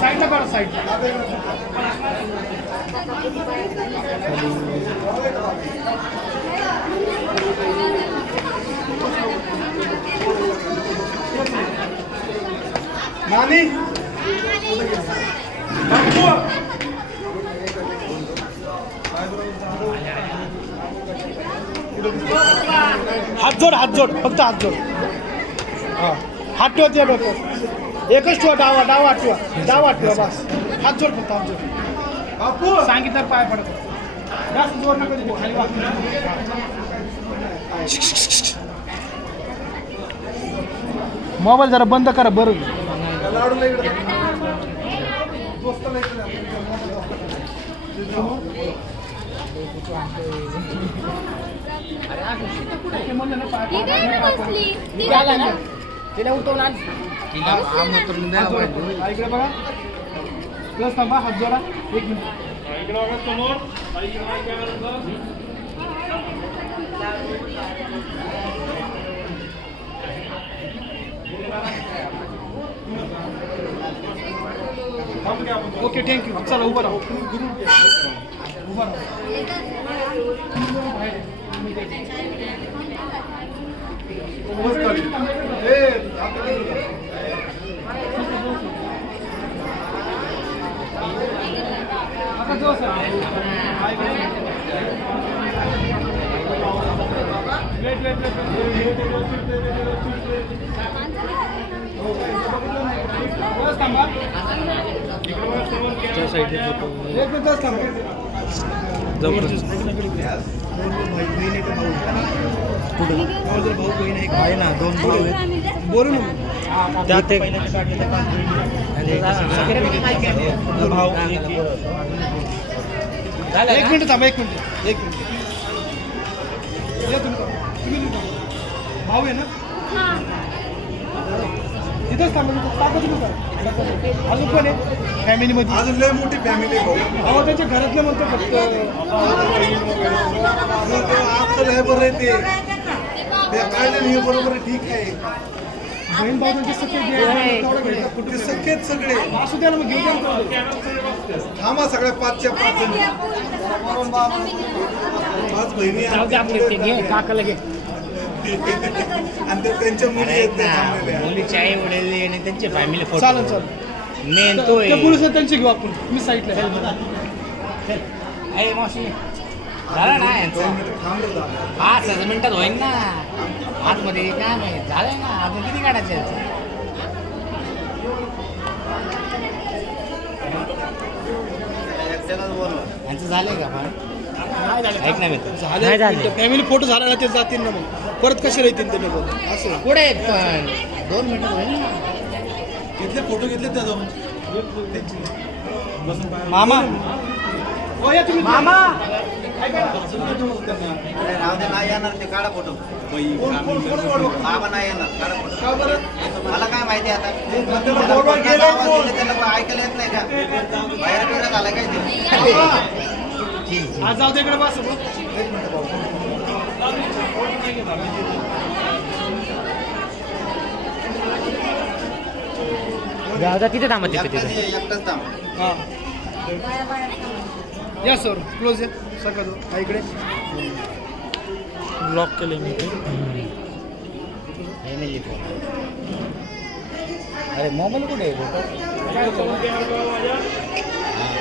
साईडला करा साईड. नानी हात जोड फक्त हात जोड. हां हात ठेवा ते डोक्यात एकच ठेवा डावा ठेवा बस. हात जोड फक्त हात जोड. बापू सांगितलं पाय पडत जास्त जोर नका देऊ खाली वाकून. मोबाईल जरा बंद करा बरं. तिला उठवून इकडे बघा प्लस थांबा हात जोडा 1 मिनिट. इकडे बघा समोर ओके थँक्यू. चला उभं राहू. उभं राहू. आहे ना 2 भाऊ बोलू ना त्यात एक मिनिट थांबा. 1 मिनिट भाऊ आहे ना तिथंच थांबा. अजून कोण आहे फॅमिलीमध्ये? अजून लय मोठी फॅमिली भाऊ. त्याच्या घरातले म्हणतो फक्त आपलं बरं आहे ते काढलं नाही बरोबर आहे. ठीक आहे बहीण भाऊ त्यांचे ते सगळेच सगळे असू द्या ना मग घेऊन थांबा. सगळ्या 5च्या 5 जणी 5 बहिणी काकाला घे. आणि ते त्यांच्या मुली आहेत मुलीचे आई वडील आणि त्यांचे फॅमिली फोटो. चालेल मेन तो पोलिस त्यांची घेऊ आपण. मी साईडला आहे मावशी झालं ना यांचं 5 मिनिटात होईन ना आतमध्ये. काय माहिती झालंय ना अजून किती काढायचं यांचं झालंय का पण ऐक ना मी झाले फॅमिली फोटो झाला ना ते जातील ना मग परत कसे राहतील ते डबल असं पुढे आहेत पण 2 मिनिटात होईल ना. घेतले फोटो घेतले त्या जाऊन मामा हो या तुम्ही मामा राहू दे नाही येणार ते काढा फोटो. बाबा नाही येणार काढा फोटो. मला काय माहिती आता त्याला ऐकायला येत नाही का बाहेर बिहेर झाला काय ते. आज जाऊ दे इकडे बस. गावचा तिथे थांबत तिथे एकटाच थांब. हां या सर क्लोज आहे सगळं इकडे ब्लॉक केले मी. अरे मोबाईल कुठे आहे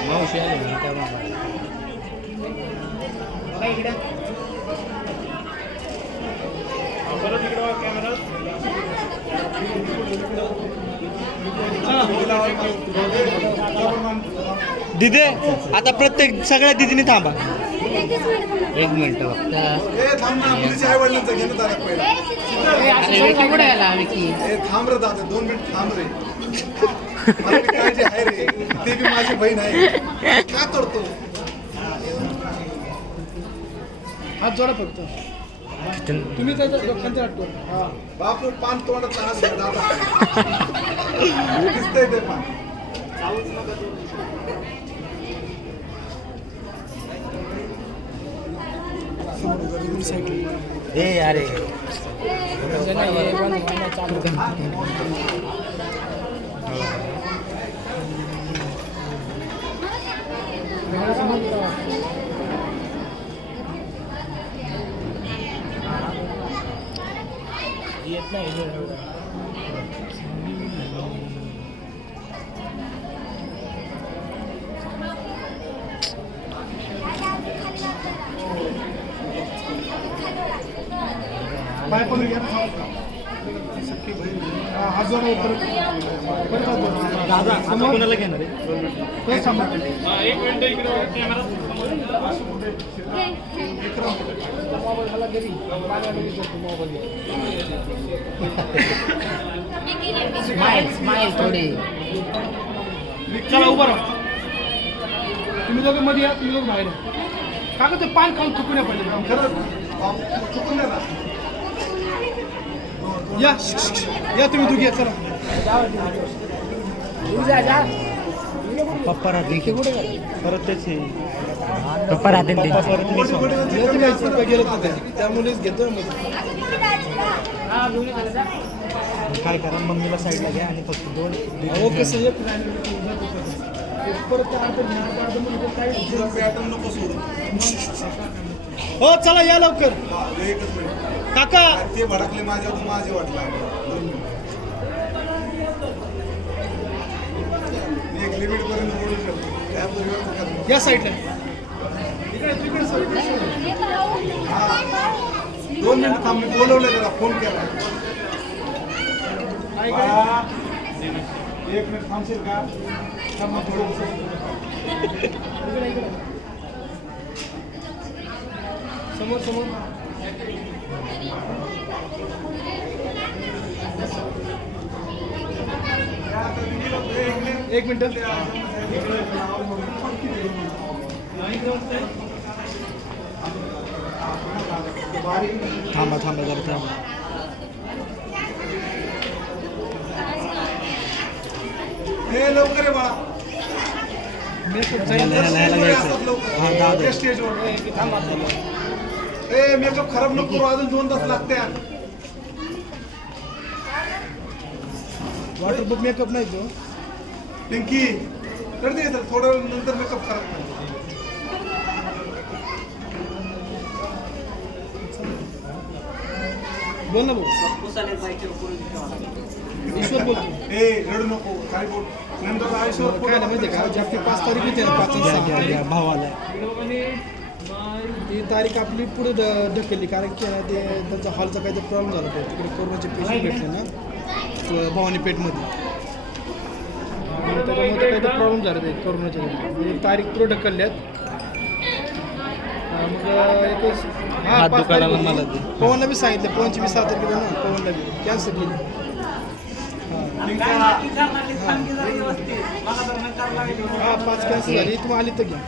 मावशी आली मी काय मोबाईल इकडे दिदे आता प्रत्येक सगळ्या दिदीने थांबा. 1 मिनिट फक्त. थांब ना मुलीच्या आई वडिलांचं घेणं झालं पहिलं. अरे विकी कुठे आला विकी? थांब रे दादा 2 मिनिट थांब रे. मला बी काळजी आहे रे. ते बी माझी बहीण आहे. काय करतो हात जोडा फक्त. तुम्ही त्याच्या डोक्यात वाटतो. बापू पान तोंडात हात घ्या दादा. दिसतंय ते पान. ए अरे चालू बायकोने घ्या ना. सख्खी बहीण. हा, हात जोडा परत. परत हात जोडा. दादा आता कोणाला घेणार आहे? तेच सांगा. मोबाईल झाला घरी. पाण्याला विचारतो मोबाईल. स्माइल थोडी. चला उभं राहा. तुम्ही दोघं मध्ये या, तुम्ही दोघं बाहेर या. काका ते पान खाऊन थुकण्या पडले. खरं चुकून नाही ना. या या तुम्ही दोघी या, चला. पप्पा राहते परत तेच पप्पा राहते गेलं तर त्यामुळेच घेतो मग. काय करा, मम्मीला साईडला घ्या आणि फक्त दोन. हो कसं एक परत तुला पॅटर्न नको सोडू. हो चला या लवकर. एकच मिनिट. काका ते भडकले माझ्यावर माझे वाटलं. एक लिमिट पर्यंत बोलू शकतो. या साईडला. इकडे सर. 2 मिनिट थांब. मी बोलवलं त्याला, फोन केला. एक मिनिट थांबशील का? थांब थोडं. समोर समोर. एक मिनिट. थांबा थांबा जरा थांबा. हे लवकर आहे बाळा. स्टेजवर मेकअप खराब नको करू. अजून 2 तास लागते. वॉटरप्रूफ मेकअप नाही तो. पिंकी करते तर थोडं नंतर मेकअप करा. बोल ना भाऊ. ईश्वर बोलतो. ए रडू नको. काय बोल. नंतर आयुष्यावर काय ना माहिती का, जागतिक 5 तारीख येते ना, 5 आणि 6 भाव आलाय. ती तारीख आपली पुढे ढकलली, कारण की ते त्यांचा हॉलचा काहीतरी प्रॉब्लेम झाला होता. तिकडे कोरोनाचे पेशंट भेटले ना भवानी पेठमध्ये. त्याच्यामुळे काहीतरी प्रॉब्लेम झाला ते कोरोनाच्या. म्हणजे तारीख पुढे ढकलल्यात. मग एकच हां 5 तारीख होती. पवनला बी सांगितलं. पवनची बी 7 तारखेला ना, पवनला बी कॅन्सल केली. हां 5 कॅन्सल झाली. तुम्ही आली तर घ्या.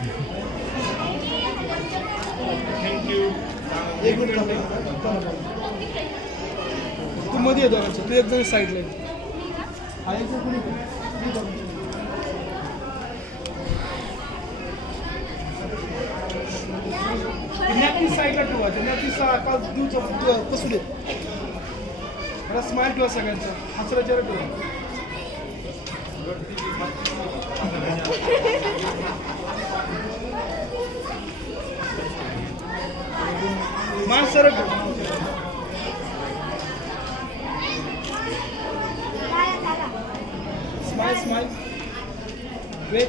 एक मिनिट थांब. तू मध्ये येतो. तू एक जण साईडला. हा एक जण कुणी नॅपकिन साईडला ठेवायचं. नॅपकिन पसू देत. मला स्माईल ठेवा सगळ्यांचा. हसरा चेहरा ठेवा. मान सरळ ठेवा. स्माईल. वेट.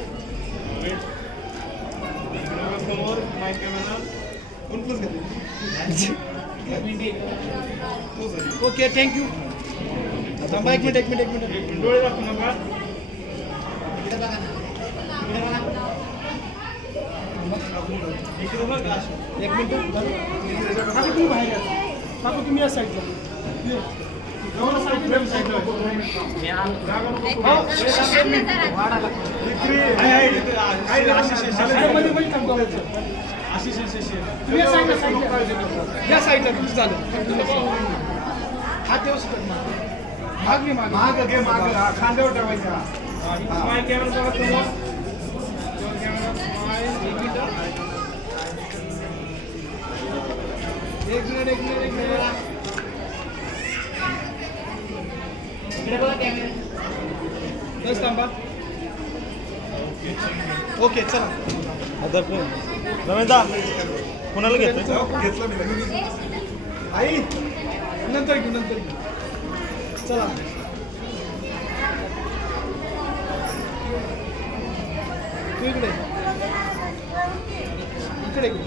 Okay thank you. थांबा एक मिनिट. डोळे दाखवू नका. एक मिनिट. काका तुम्ही बाहेर या. काका तुम्ही या साईडला. या साईडला तुमचं झालं. हात येऊ शकत नाही. माग घे. खांद्यावर ठेवायचा. एक मिनिट. बस थांबा. ओके चला. रमेशदा कोणाला घेतलं? घेतलं मी. आई नंतर घेऊ. चला. तू इकडे घे.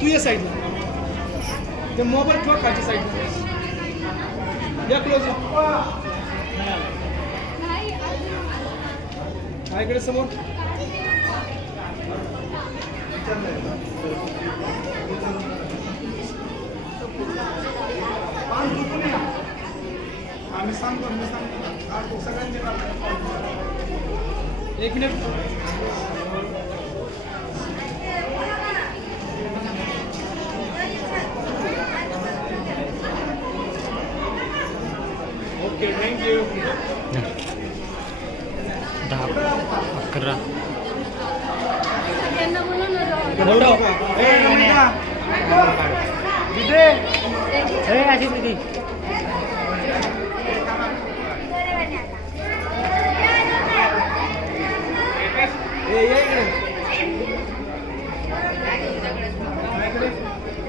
तू या साईडला. ते मोबाईल ठेवा खालच्या साईड या क्लोज हा इकडे समोर आम्ही सांगतो सगळ्यांचे एक मिनिट ओके थँक्यू 11. अशी दिदी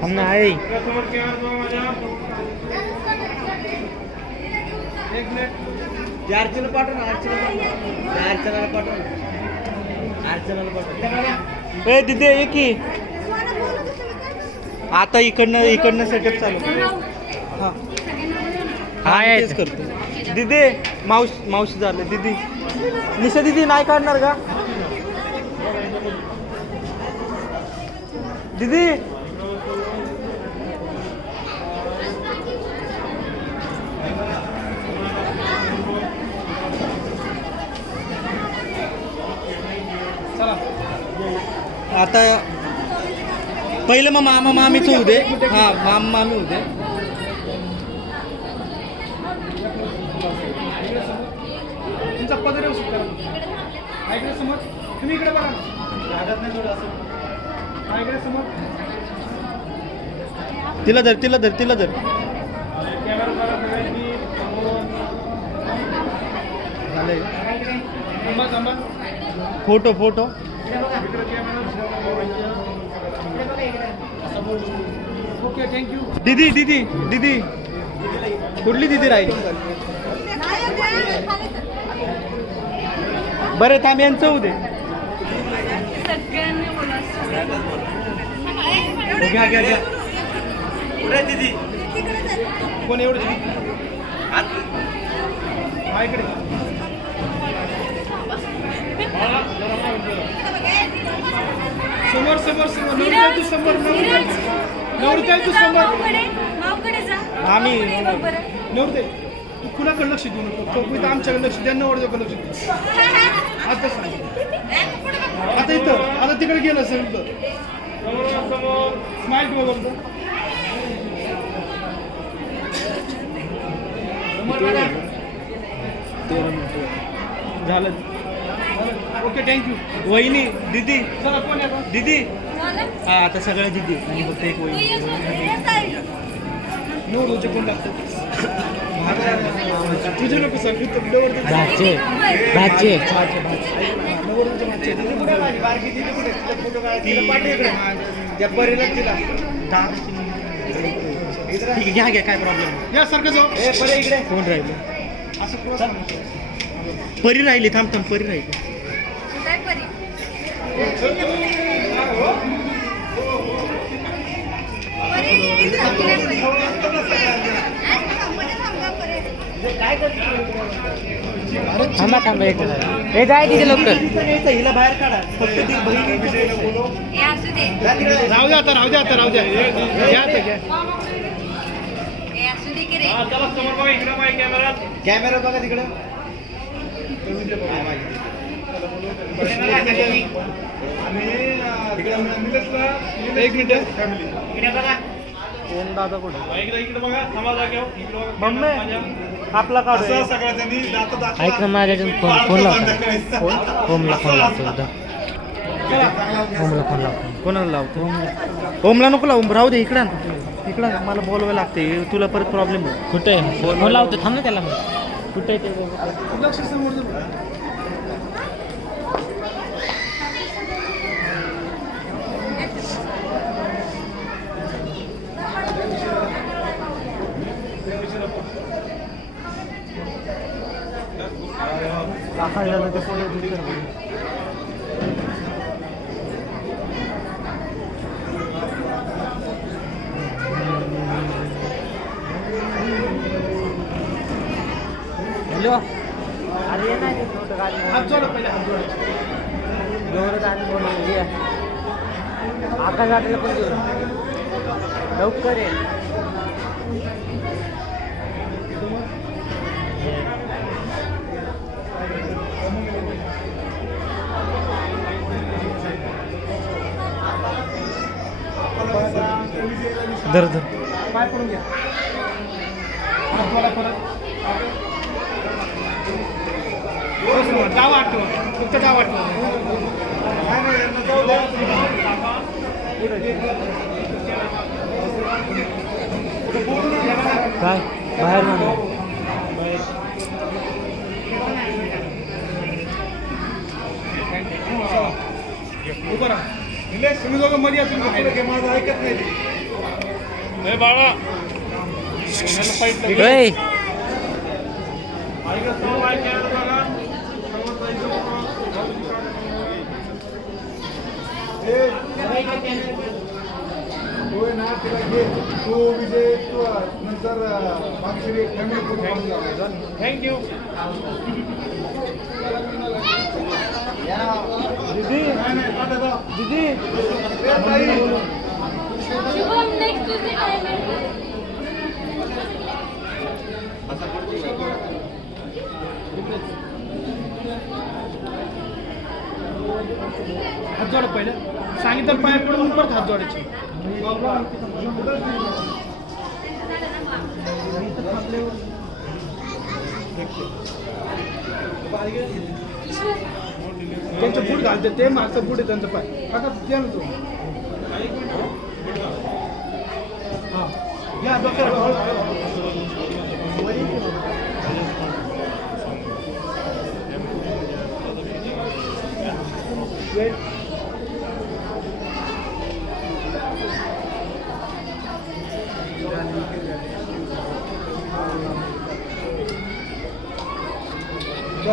हमने आहे एक मिनिट अर्चना पाठव अर्चनाला पाठव ए दिदी ये की आता इकडनं सेटअप चालू हां हाय तेच करतो दिदी मावशी झालं दिदी निशा दिदी नाही काढणार का दिदी आता पहिलं मग मामा मामीच होऊ दे हां मामा मामी होऊ दे तुमचा पदर येऊ शकता इकडे समोर तुम्ही इकडे बघा लागत नाही थोडं असं इकडे समोर तिला धर थांबा फोटो ओके थँक्यू दीदी कुठली दीदी राहील बरं थांब यांचं होऊ दे घ्या पुढे दीदी कोण एवढं हा इकडे समोर नवरताई तू समोर आम्ही नवरताई तू कुणाकडे लक्ष देऊ नको तो मी तर आमच्याकडे लक्ष द्या नवरदेवाकडे लक्ष दे आता सांग आता इथं आता तिकडे गेलं सर इथं स्माइल ठेवा बघतो झालं ओके थँक्यू वहिनी दीदी चला कोण आहे दीदी हा आता सगळं दीदी आणि फक्त एक वहिनी नवरदेवाचे कोण लागतात तुझे नको सांग इथं भाचे नवरदेवाचे भाचे त्या परीला तिला ठीक आहे घ्या काय प्रॉब्लेम या सारखं जाऊ इकडे कोण राहिले असं क्रॉस परी राहिली थांब परी राहिली थांबा एक हे जाय तिथे लवकर हिला बाहेर काढा फक्त ती बहिणी राहू द्या घ्या आता घ्या कॅमेरा बघा तिकडं एक मिनिट कोण दादा कुठे इकडे बघा थांबा जागेवर मम्मी आपला काढ सगळ्यांनी ऐक ना माझ्या फोन लावतो होमला फोन लावतो कोणाला लावतो होमला नको लावू राहू दे इकडं मला बोलवायला लागते तुला परत प्रॉब्लेम होईल कुठे फोन लावतो थांब ना त्याला कुठे ते लक्ष समोर हॅलो अरे ये नाही छोटं गाडी हात जोडा पहिले हात जोडा जोरात आणि बोलून ये आकाश वाटेला पण घेऊ लवकर ये धर धर पाय पडून घ्या हात जोडा परत डाव आठवा फक्त डाव आठवा काय बाहेर म्हणा उभं राहा निलेश तुम्ही दोघं मध्ये या तुम्ही बाहेर. माझं ऐकत नाही बाबा ओय होय ना तिला घे तू विजय तू नंतर मागची फॅमिली खूप थँक्यू दीदी दीदी शुभम नेक्स्ट तुझे काय हात जोडा पहिले सांगितलं पाय पडून परत हात जोडायचे त्यांचं बूट घालते ते मागचं बूट आहे त्यांचं पाय आता द्या ना तू हां या डॉक्टर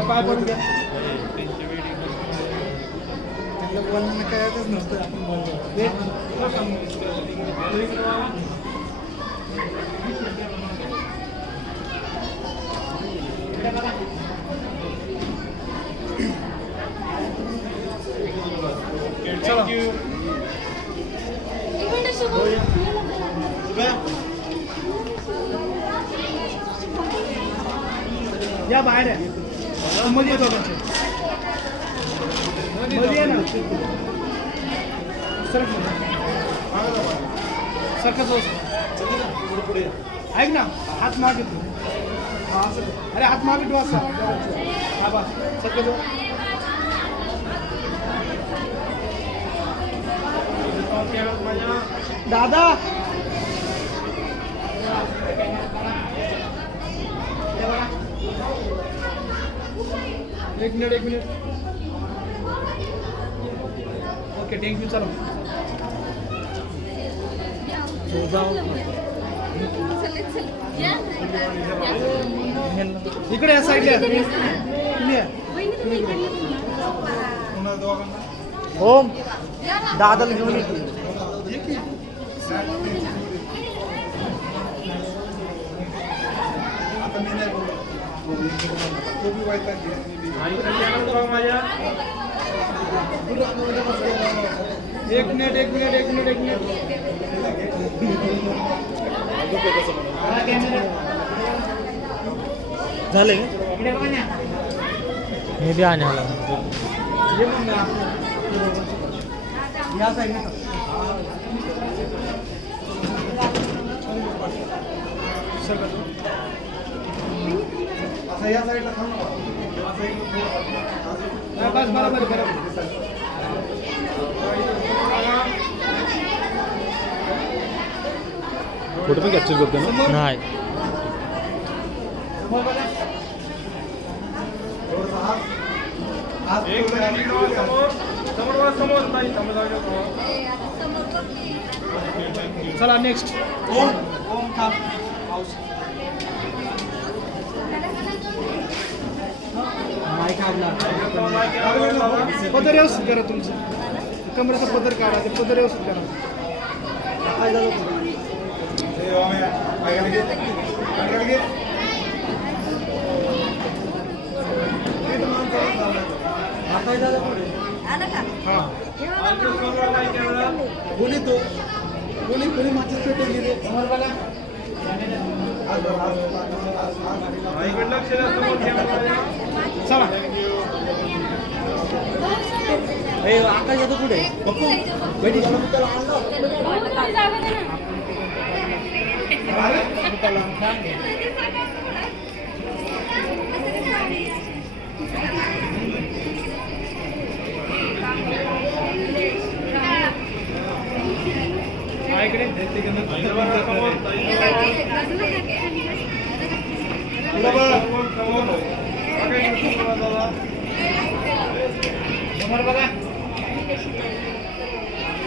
पाय पडून घ्या बोलणं कळतच नसतं आपण बोलतो या बाहेर आहे मध्ये येतो मध्ये आहे ना ऐक ना हात मागे तू अरे हात मागे तू असा हा बस सरकत जाऊ दादा एक मिनिट ओके थँक्यू चला इकडे या साईडला ओम दादाला घेऊन येते आता मी नाही बोलत तो बी वैताग घे. एक मिनिट झाले मी बी आणायला या साईडला असं या साईडला थांब ना. बस बरोबर फोटो पण कॅप्चर करतो ना नाही चला नेक्स्ट पदर व्यवस्थित करा तुमचं कमरेचा पदर काढा ते पदर व्यवस्थित करा हा कोणी तो कोणी माझ्या पेटून गेले चला आकाश येतो पुढे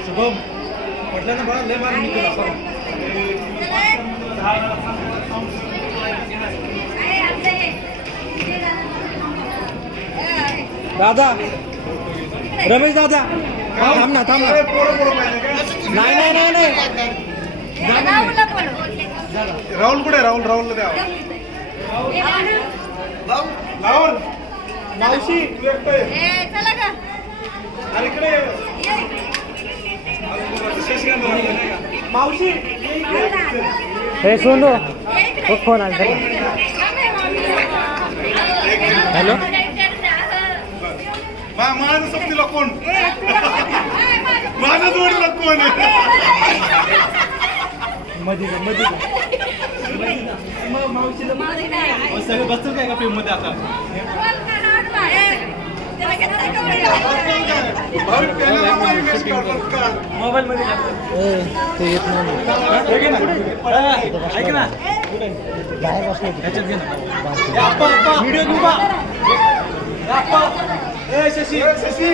शुभम म्हटलं ना बघा लय मार मी तुला दादा रमेश दादा थांब ना थांब ना नाही नाही नाही नाही राहुल कुठे राहुलला द्या राहुल मावशी तू एकटं आहे. चला का अरे इकडे ये. शशिकांत राहुल नाही का? मावशी हे सोनू फोन आला हॅलो माझ्या सोबतीला कोण माझ्या जोडीला कोण आहे मध्ये सगळे बसतो काय का फिल्म मध्ये आता भाऊ, त्याला नाव आहे मिस कॉल कर. मोबाईल मध्ये ते येत नाही ऐक ना बाहेर बसलो व्हिडिओ घेऊ का ए शशी शशी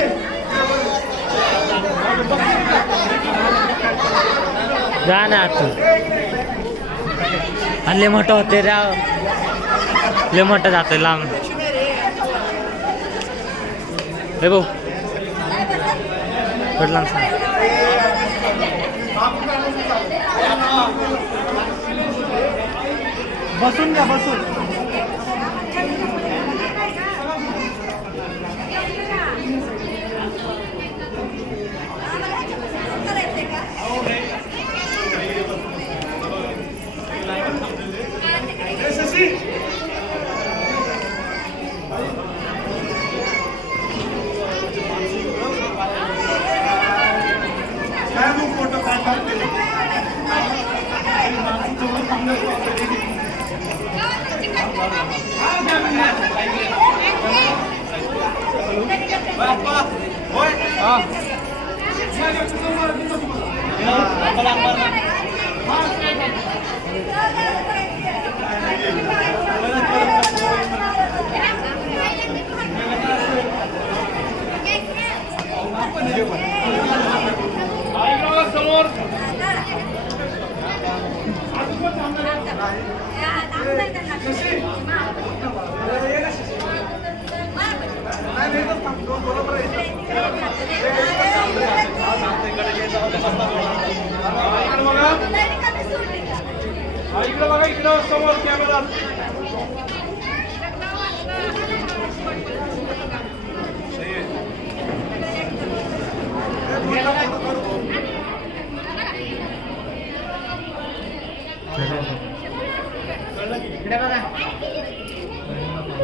जा ना तू आणि लय मोठं होते राव लय मोठं जातं लांब हे भाऊ पडला बसून घ्या बसून शशी काय मग फोटो काढते समोर इकडे बघा इकडं समोर कॅमेरा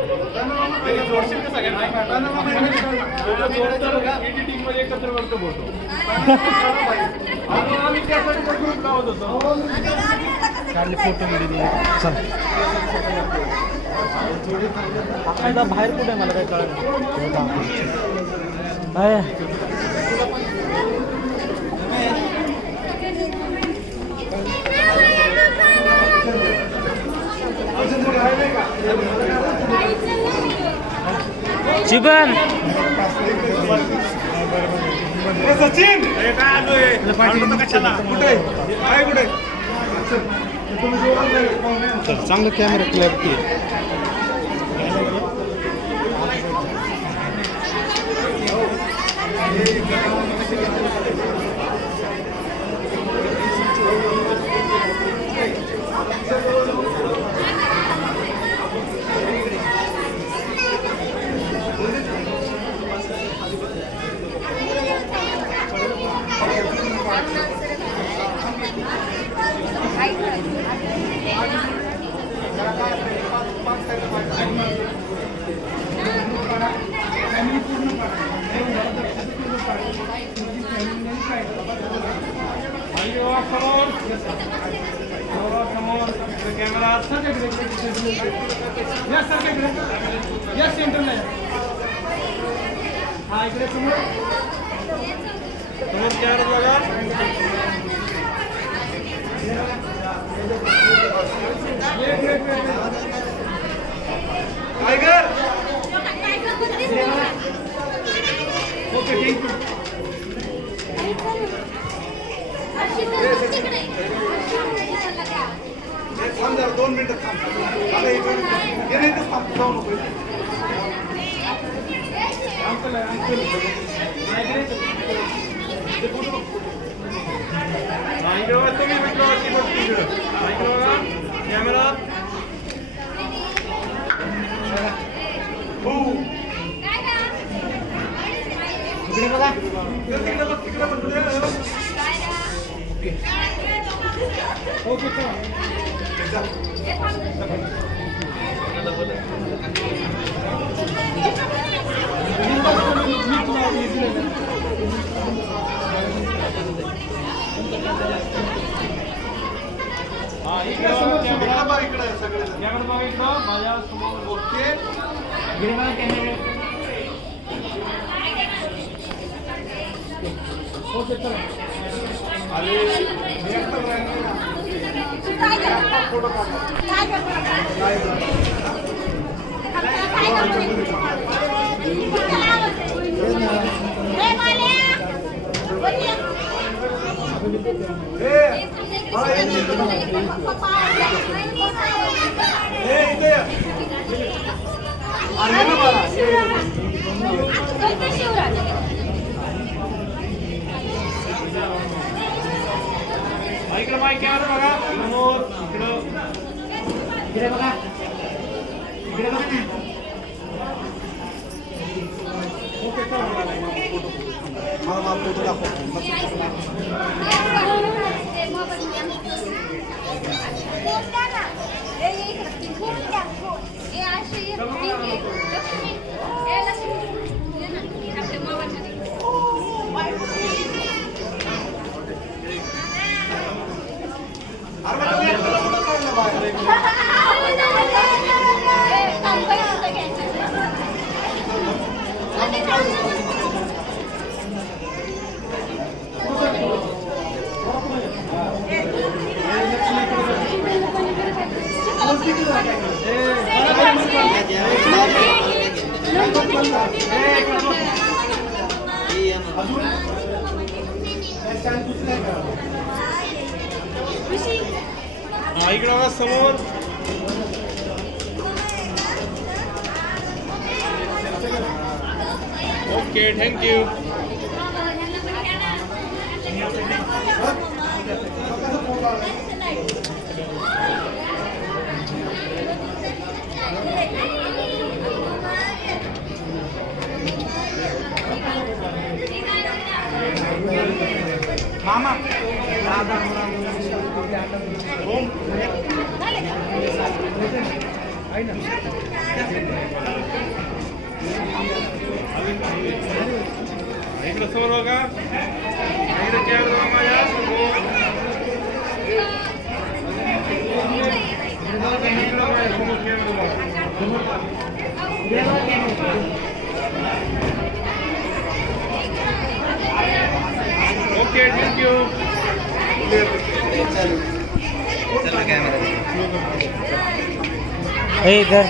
जोडशील का सगळ्यांना एडिटिंग मध्ये एकत्र करतो फोटो आम्ही त्यासाठी ग्रुप लावत होतो काढले फोटो व्हिडिओ चल आता बाहेर कुठे आहे मला काही कळलं नाही चिबन सचिन कशाला कुठे काय कुठे चांगलं कॅमेरा क्लॅरिटी फॅमिली पूर्ण पाडा पूर्ण पाडा कॅमेरा या सेंटरला या. हा इकडे समोर कॅमेरा बघा. Tiger okay thank you. थांब जरा 2 मिनिटं थांब. आता इकडे ये नाही तर थांब जाऊ नको. अंकल तुम्ही कॅमेरा इकडे बघा. ओके चला. इकडे बघ, इकडे सगळे ओके. इकडे बघा कॅमेरा. ओके चला. अरे मी एकटा राहिलो ना. फोटो काढ. इथे या. अरे बाबा इकडे माईक कॅमेरा बघा समोर इकडं. इकडे बघा. इकडे बघा ना. ओके चला. मला फोटो दाखव. अरे मग तुम्ही एकट्याला कुठं काढलं बाहेर? हा इकडे बघा समोर. Okay thank you. मामा इकडे समोर बघा. इकडे कॅमेरा बघा माझ्या समोर. इकडे माझ्या समोर कॅमेरा बघा. Okay thank you. चला कॅमेरा इधर